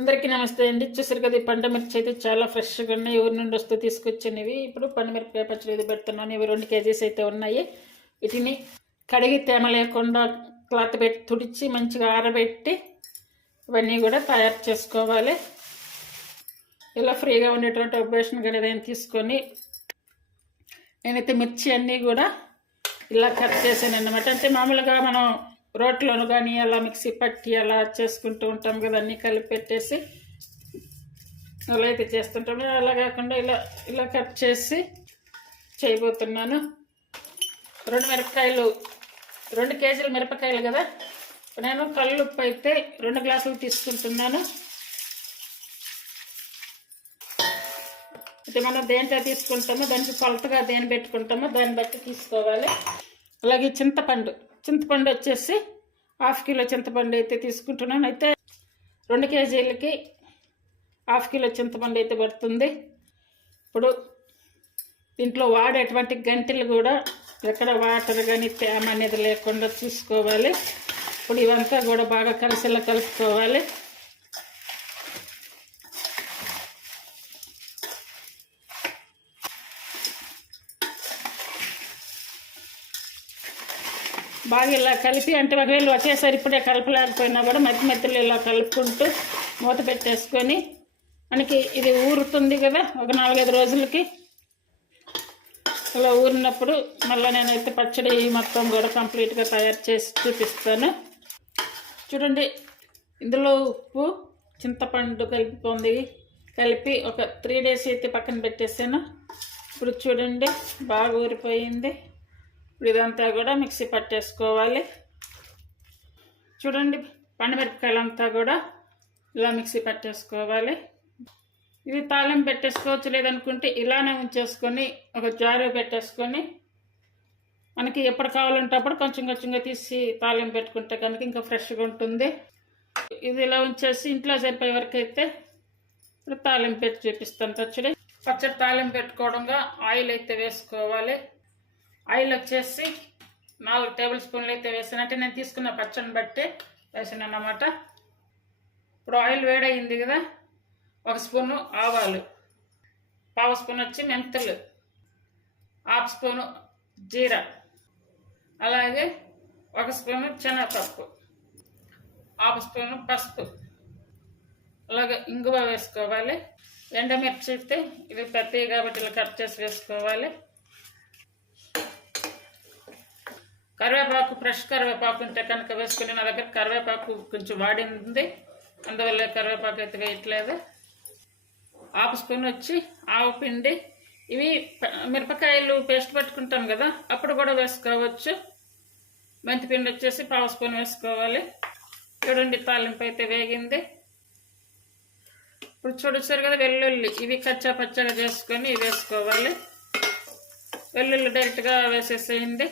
అందరికీ నమస్తే అండి. చూసారు కదా, ఈ పంట మిర్చి అయితే చాలా ఫ్రెష్గా ఉన్నాయి. ఊరి నుండి వస్తూ తీసుకొచ్చినవి. ఇప్పుడు పండుమిరపకాయ పచ్చడి ఇది పెడుతున్నాను. ఇవి 2 కేజీస్ అయితే ఉన్నాయి. వీటిని కడిగి తేమ లేకుండా క్లాత్ పెట్టి తుడిచి మంచిగా ఆరబెట్టి ఇవన్నీ కూడా తయారు చేసుకోవాలి. ఇలా ఫ్రీగా ఉండేటువంటి ఆపరేషన్ కానీ ఏదైనా తీసుకొని నేనైతే మిర్చి అన్నీ కూడా ఇలా కట్ చేశాను అన్నమాట. అంటే మామూలుగా మనం రోట్లోను కానీ అలా మిక్సీ పట్టి అలా చేసుకుంటూ ఉంటాం కదా, అన్నీ కలిపి పెట్టేసి అలా అయితే చేస్తుంటాము. అలా కాకుండా ఇలా ఇలా కట్ చేసి చేయబోతున్నాను. 2 కేజీల మిరపకాయలు కదా, నేను కల్లుప్పు అయితే 2 గ్లాసులు తీసుకుంటున్నాను. అయితే మనం దేంట్లో తీసుకుంటామో దానికి కొలతగా దేని పెట్టుకుంటామో దాన్ని బట్టి తీసుకోవాలి. అలాగే చింతపండు వచ్చేసి 1/2 కిలో చింతపండు అయితే తీసుకుంటున్నాను. అయితే 2 కేజీలకి 1/2 కిలో చింతపండు అయితే పడుతుంది. ఇప్పుడు దీంట్లో వాడేటువంటి గంటలు కూడా ఎక్కడ వాటర్ కానీ తేమ అనేది లేకుండా చూసుకోవాలి. ఇప్పుడు ఇవంతా కూడా బాగా కలిసేలా కలుపుకోవాలి. బాగా ఇలా కలిపి, అంటే ఒకవేళ ఒకేసారి ఇప్పుడే కలపలేకపోయినా కూడా మధ్యలో ఇలా కలుపుకుంటూ మూత పెట్టేసుకొని మనకి ఇది ఊరుతుంది కదా, ఒక 4-5 రోజులకి ఇలా ఊరినప్పుడు మళ్ళీ నేనైతే పచ్చడి మొత్తం కూడా కంప్లీట్గా తయారు చేసి చూపిస్తాను. చూడండి, ఇందులో ఉప్పు చింతపండు కలిపి ఒక 3 days అయితే పక్కన పెట్టేసాను. ఇప్పుడు చూడండి బాగా ఊరిపోయింది. ఇప్పుడు ఇదంతా కూడా మిక్సీ పట్టేసుకోవాలి. చూడండి, పండుమిరపకాయలంతా కూడా ఇలా మిక్సీ పట్టేసుకోవాలి. ఇది తాలింపు పెట్టేసుకోవచ్చు, లేదనుకుంటే ఇలానే ఉంచేసుకొని ఒక జారు పెట్టేసుకొని మనకి ఎప్పుడు కావాలంటే అప్పుడు కొంచెంగా తీసి తాలింపు పెట్టుకుంటే కనుక ఇంకా ఫ్రెష్గా ఉంటుంది. ఇది ఇలా ఉంచేసి ఇంట్లో సరిపోయే వరకు అయితే ఇప్పుడు తాలింపు పెట్టి చూపిస్తాను. పచ్చడి తాలింపు పెట్టుకోవడంగా ఆయిల్ అయితే వేసుకోవాలి. ఆయిల్ వచ్చేసి 4 టేబుల్ స్పూన్లు అయితే వేసాను. అంటే నేను తీసుకున్న పచ్చడిని బట్టి వేసాను అన్నమాట. ఇప్పుడు ఆయిల్ వేడయింది కదా, 1 స్పూను ఆవాలు, 1/2 స్పూన్ వచ్చి మెంతులు, 1/2 స్పూను జీరా, అలాగే 1 స్పూను శనగపప్పు, 1/2 స్పూను పసుపు, అలాగే ఇంగువ వేసుకోవాలి. ఎండమిర్చి అయితే ఇవి పెద్దవి కాబట్టి ఇలా కట్ చేసి వేసుకోవాలి. కరివేపాకు, ఫ్రెష్ కరివేపాకు ఉంటే కనుక వేసుకుని, నా దగ్గర కరివేపాకు కొంచెం వాడింది, అందువల్ల కరివేపాకు అయితే వేయట్లేదు. 1/2 స్పూన్ వచ్చి ఆవపిండి. ఇవి మిరపకాయలు పేస్ట్ పెట్టుకుంటాం కదా, అప్పుడు కూడా వేసుకోవచ్చు. మెంతిపిండి వచ్చేసి 1/2 స్పూన్ వేసుకోవాలి. చూడండి, తాలింపు అయితే వేగింది. ఇప్పుడు చూడొచ్చారు కదా, వెల్లుల్లి ఇవి కచ్చా పచ్చగా చేసుకొని వేసుకోవాలి. వెల్లుల్లి డైరెక్ట్గా వేసేసేయండి.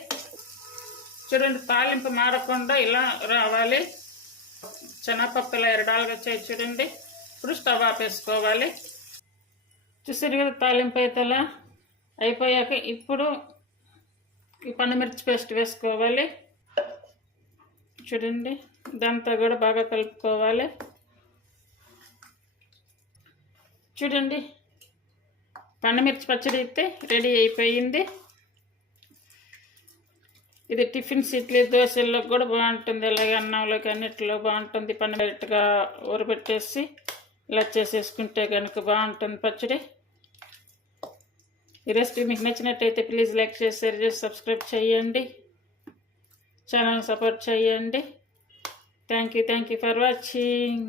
చూడండి, తాలింపు మారకుండా ఇలా రావాలి. శనగపప్పు ఇలా ఎరడాలుగా వచ్చాయి చూడండి. ఇప్పుడు స్టవ్ ఆపేసుకోవాలి. చూసారు కదా, తాలింపు అయితే ఇలా అయిపోయాక ఇప్పుడు ఈ పండుమిర్చి పేస్ట్ వేసుకోవాలి. చూడండి, ఇదంతా కూడా బాగా కలుపుకోవాలి. చూడండి, పండుమిర్చి పచ్చడి అయితే రెడీ అయిపోయింది. ఇది టిఫిన్స్, ఇడ్లీ, దోశల్లో కూడా బాగుంటుంది, అలాగే అన్నంలోకి అన్నిటిలో బాగుంటుంది. డైరెక్ట్గా ఊరబెట్టేసి ఇలా చేసేసుకుంటే కనుక బాగుంటుంది పచ్చడి. ఈ రెసిపీ మీకు నచ్చినట్టయితే ప్లీజ్ లైక్ చేసి, షేర్ చేసి, సబ్స్క్రైబ్ చేయండి. ఛానల్ సపోర్ట్ చేయండి. Thank you for watching.